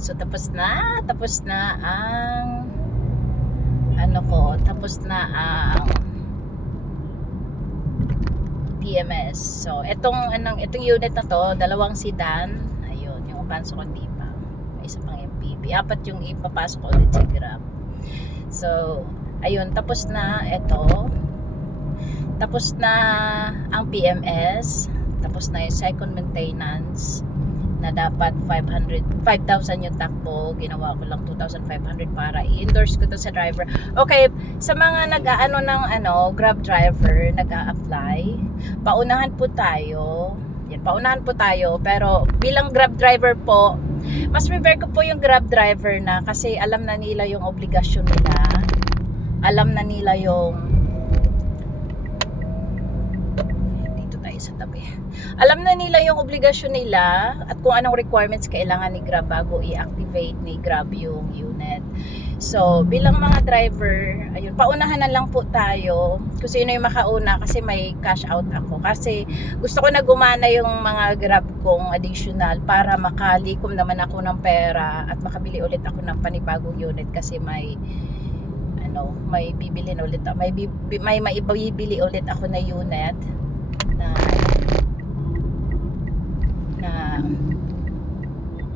So tapos na ang tapos na ang PMS. So itong unit na to, dalawang sedan. Ayun, yung Avanza ko hindi pa. May isa pang MPV. Apat yung ipapasok ulit sa Grab. So, ayun, tapos na ito. Tapos na ang PMS. Tapos na yung second maintenance na dapat 5,000 yung takbo, ginawa ko lang 2,500 para i-endorse ko to sa driver. Okay, sa mga nag-aano ng Grab driver, nag-a-apply, paunahan po tayo. Yan, paunahan po tayo, pero bilang Grab driver po, mas prefer ko po yung Grab driver na kasi alam na nila yung obligasyon nila. Alam na nila yung sa tabi. Alam na nila yung obligasyon nila at kung anong requirements kailangan ni Grab bago i-activate ni Grab yung unit. So, bilang mga driver, ayun, paunahan na lang po tayo kung sino yung makauna kasi may cash out ako. Kasi gusto ko na gumana yung mga Grab kong additional para makalikom naman ako ng pera at makabili ulit ako ng panibagong unit kasi may bibili ulit, may maibibili ulit ako na unit na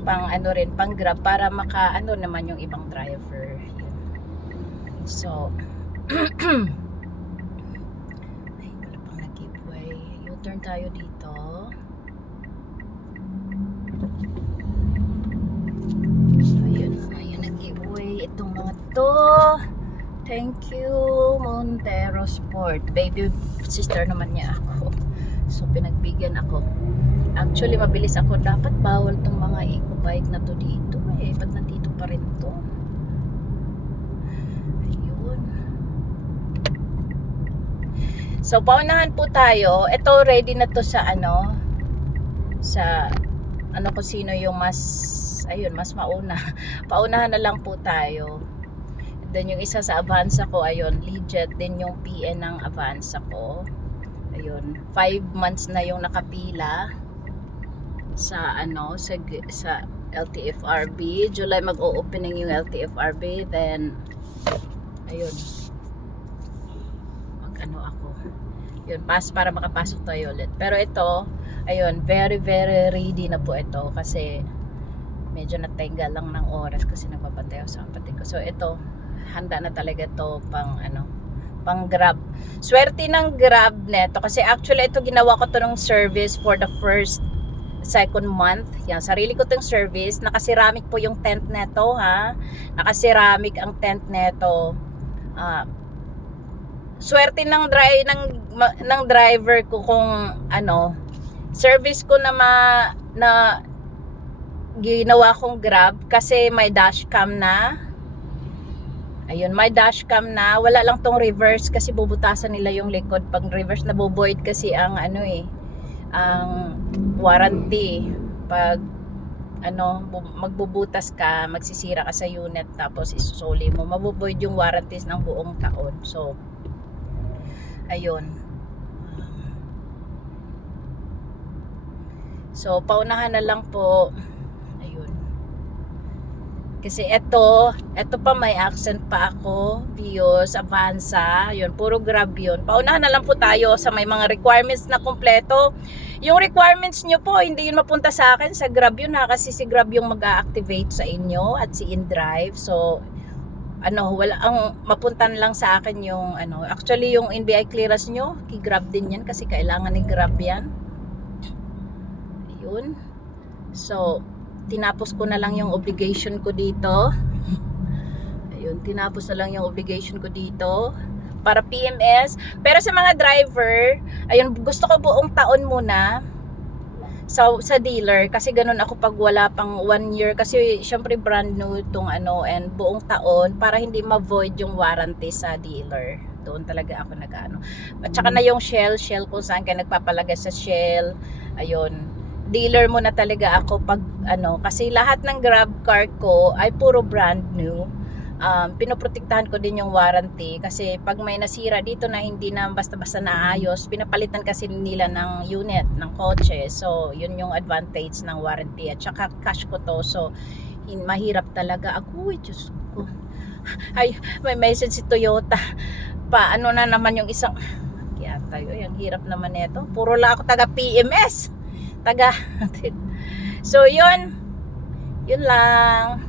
pang pang Grab para maka naman yung ibang driver. So ay, wala pang nag-giveaway. U-turn tayo dito. Ayun nag-giveaway itong mga to. Thank you Montero Sport. Baby sister naman niya ako. So pinagbigyan ako. Actually mabilis ako. Dapat bawal tong mga eco-bike na to dito ba't nandito pa rin to? Ayun. So paunahan po tayo. Ito ready na to sa kung sino yung mas mauna. Paunahan na lang po tayo. Then yung isa sa Avanza ko, ayun, legit din yung PN ng Avanza ko. Ayun, 5 months na yung nakapila sa sa LTFRB. July mag-o-opening yung LTFRB, then ayun. Ako. Yun, para makapasok tayo ulit. Pero ito, ayun, very very ready na po ito kasi medyo natengga lang ng oras kasi nagpapatay ako sa kapatid ko. So ito, handa na talaga to pang Grab. Swerte ng Grab neto kasi actually ito ginawa ko to ng service for the second month. Yan, sarili ko tong service. Nakaceramic po yung tent neto ha. Nakaceramic ang tent neto. Swerte ng driver ko kung service ko na ginawa kong Grab kasi may dashcam na. Ayun, may dashcam na. Wala lang tong reverse kasi bubutasan nila yung likod. Pag reverse na void kasi ang ang warranty. Pag magbubutas ka, magsisira ka sa unit tapos isusuli mo, mabovoid yung warranties ng buong taon. So ayun. So paunahan na lang po. Kasi ito pa may accent pa ako, Vios, Avanza, yun, puro Grab yun. Paunahan na lang po tayo sa may mga requirements na kumpleto. Yung requirements nyo po, hindi yun mapunta sa akin, sa Grab yun ha, kasi si Grab yung mag-a-activate sa inyo at si InDrive. So, wala ang mapuntan lang sa akin yung actually yung NBI clearance nyo, ki-Grab din yan kasi kailangan ni Grab yan. Ayun. So, tinapos ko na lang yung obligation ko dito. Ayun, tinapos na lang yung obligation ko dito para PMS. Pero sa mga driver, ayun, gusto ko buong taon muna sa dealer kasi ganun ako pag wala pang 1 year kasi syempre brand new itong and buong taon para hindi ma-void yung warranty sa dealer. Doon talaga ako at saka na yung Shell kung saan ka nagpapalagay sa Shell. Ayun, dealer mo na talaga ako pag kasi lahat ng Grab car ko ay puro brand new. Pinoprotektahan ko din yung warranty kasi pag may nasira dito na hindi na basta-basta naayos, pinapalitan kasi nila ng unit ng kotse. So yun yung advantage ng warranty at saka cash ko to. So Mahirap talaga ako, Diyos ko. Ay, may message si Toyota. Paano na naman yung isang, kaya tayo, ang hirap naman nito. Puro lang ako taga PMS. So, yun lang.